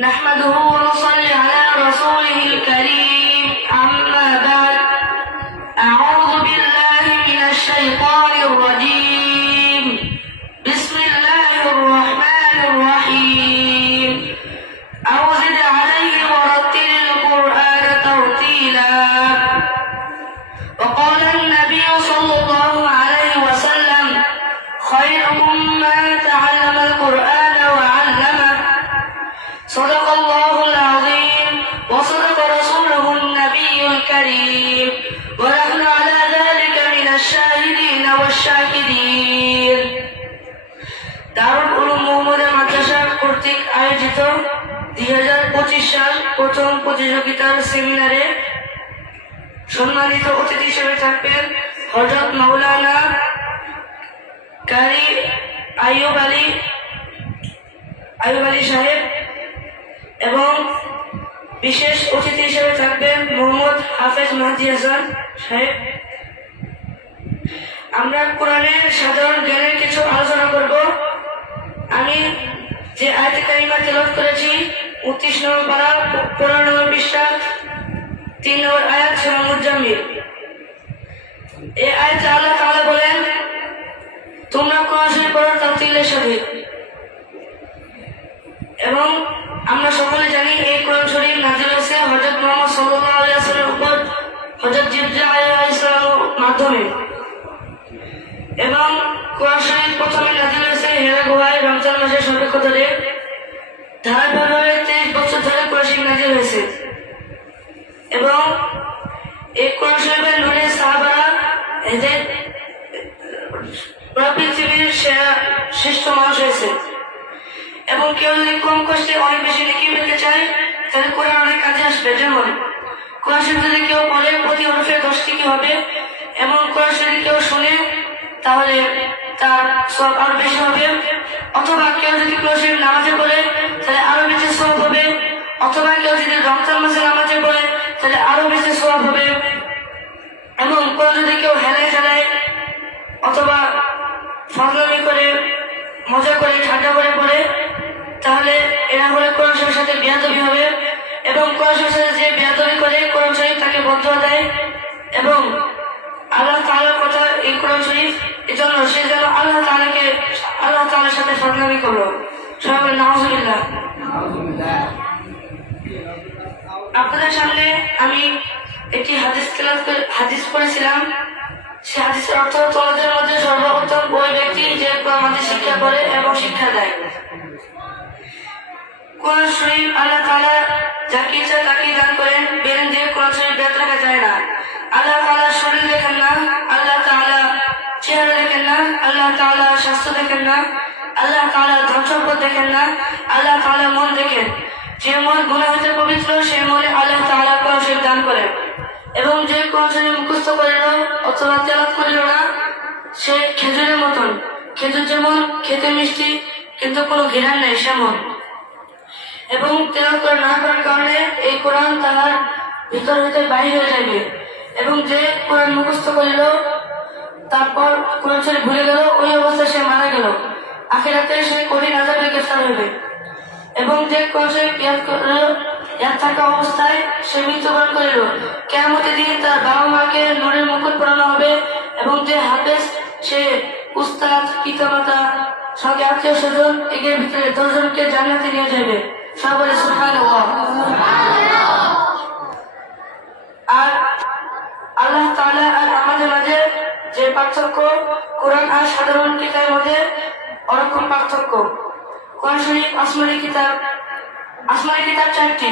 نحمده ونصلي على رسوله الكريم. أما بعد أعوذ بالله من الشيطان الرجيم. সাল প্রথম প্রতিযোগিতার সেমিনারে সম্মানিত অতিথি হিসেবে থাকবেন হজরত মাওলানা কারি আইয়ুব আলী আইয়ুব আলী সাহেব এবং বিশেষ অতিথি হিসেবে থাকবেন মোহাম্মদ হাফেজ মাহাদি হাসান সাহেব। আমরা কোরআনের সাধারণ জ্ঞানের কিছু আলোচনা করব। আমি যে আয়তে কারিমা তেলত করেছি নম্বর পারা পনেরো নম্বর তিন নম্বর আয়াত ছিল এই আয়াতে আল্লাহ তাআলা বলেন, তোমরা কোরআন পড়ো তাতিলের সাথে এবং আমরা সকলে জানি এই কোরআন শরীফ নাজিল হয়েছে হযরত মুহাম্মদ সাল্লাল্লাহু আলাইহি উপর, হযরত জিবরাইল আলাইহিস সালামের মাধ্যমে। এবং কোরআন শরীফ প্রথমে নাজিল হয়েছে হেরা গুহায় রমজান মাসের সর্বক্ষতরে ধারাবাহিকভাবে তেইশ বছর ধরে কোরআন নাজিল হয়েছে। এবং এই কোরআন শরীফের নুরে সাহাবারা এদের পৃথিবীর শ্রেষ্ঠ মানুষ হয়েছে। এবং কেউ যদি কম কষ্টে অনেক বেশি নেকি পেতে চায়, তাহলে কোরআন অনেক কাজে আসবে যেমন কোরআন শরীফ যদি কেউ পড়ে প্রতি হরফে দশটি কি হবে? এবং কোরআন শরীফ কেউ শুনে, তাহলে তার সব আরও বেশি হবে। অথবা কেউ যদি কোরআন শরীফ নামাজে অথবা কেউ যদি রমজান মাসে নামাজে পড়ে, তাহলে আরও বেশি সব হবে। এবং কোন যদি কেউ হেলায় খেলায় অথবা ফাজলামি করে, মজা করে, ঠান্ডা করে পড়ে, তাহলে এরা হলে কোরআন সাথে বিয়াদবি হবে এবং কোরআন সাথে যে বিয়াদবি করে, কোরআন শরীফ তাকে বদ্ধ দেয় এবং আল্লাহ তাআলার কথা এই কোরআন শরীফ, এজন্য সে যেন আল্লাহ তাআলাকে, আল্লাহ তাআলার সাথে ফাজলামি করল। সবাই বলে নাউজুবিল্লাহ। আপনাদের সামনে আমি একটি হাদিস করে- হাদিস পড়েছিলাম। সে হাদিসের অর্থ তোমাদের মধ্যে সর্বপ্রথম ওই ব্যক্তি যে হাদিস শিক্ষা করে এবং শিক্ষা দেয়। শরীফ আল্লাহ তাআলা যাকে ইচ্ছা তাকে দান করেন, বেরেন দিয়ে শরীফ বেদ রাখা যায় না। আল্লাহ তাআলা শরীর দেখেন না, আল্লাহ তাআলা চেহারা দেখেন না, আল্লাহ তাআলা স্বাস্থ্য দেখেন না, আল্লাহ তাআলা ধন দেখেন না, আল্লাহ তাআলা মন দেখেন। যে মন গুণা হতে পবিত্র সেই মনে আল্লাহ তাআলা কোরআন শরীফ দান করেন এবং যে কোরআন শরীফ মুখস্থ করিল অথবা তেলাত করিল না, সে খেজুরের মতন। খেজুর যেমন খেতে মিষ্টি, কিন্তু কোনো ঘৃণার নেই, সেমন। এবং তেলাওয়াত করে না করার কারণে এই কোরআন তাহার ভিতর হইতে বাহির হয়ে যাবে এবং যে কোরআন মুখস্থ করিল, তারপর কোরআন শরীফ ভুলে গেল, ওই অবস্থায় সে মারা গেল। আখেরাতে সে কঠিন আজাবে গ্রেফতার হইবে। এবং যে শরীফ ইয়াদ থাকা অবস্থায় সে মৃত্যুবরণ করিল। কেমতের দিন তার বাবা মাকে নূরের মুকুট পরানো হবে এবং যে হাফেজ, সে উস্তাদ, পিতামাতা, সঙ্গে আত্মীয় স্বজন এদের ভিতরে দশজনকে জান্নাতে নিয়ে যাবে সবাই সুফান আর আল্লাহ তাআলা আর আমাদের মাঝে যে পার্থক্য, কোরআন আর সাধারণ কিতাবের মধ্যে ওরকম পার্থক্য। কোরআন শরীফ আসমানি কিতাব আসমানি কিতাব চারটি।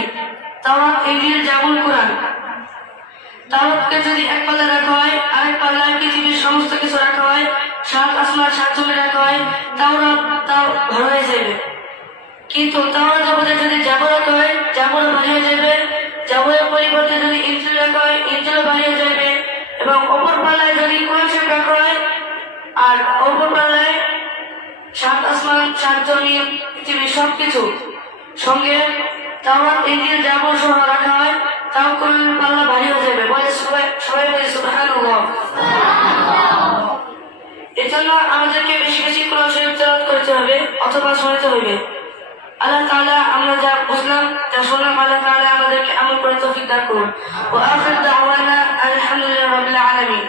তাওরাত, ইনজিল জাবুল কোরআন। তাওরাতকে যদি এক পাল্লা রাখা হয়, আরেক পাল্লায় পৃথিবীর সমস্ত কিছু রাখা হয়, সাত আসমান সাত জমে রাখা হয়, তাওরাত তাও ভর হয়ে যাবে। কিন্তু তাওরাত জগতে যদি জাবর রাখা হয় জাবর বাড়িয়ে যাবে। জাবরের পরিবর্তে যদি ইঞ্জিল রাখা হয় ইঞ্জিল বাড়িয়ে যাবে। এবং অপর পাল্লায় যদি কোরআন শরীফ রাখা হয়, আর অপর পাল্লায় সাত আসমান, সাত জমিন, পৃথিবীর সবকিছু। সঙ্গে তাওরাত ইঞ্জিল জাবর সহ রাখা হয়, তাও কোরআনের পাল্লা ভারী হয়ে যাবে। বলে সবাই সবাই বলে সুবহানাল্লাহ। এজন্য আমাদেরকে বেশি বেশি কোরআন শরীফ করতে হবে, অথবা শোনাতে হবে। আল্লাহ তাআলা আমরা যা শুনলাম, আল্লাহ তাআলা আমাদেরকে আমল করে তৌফিক দান করুন। ওয়া আখির দাওয়ানা রাব্বিল আলামিন।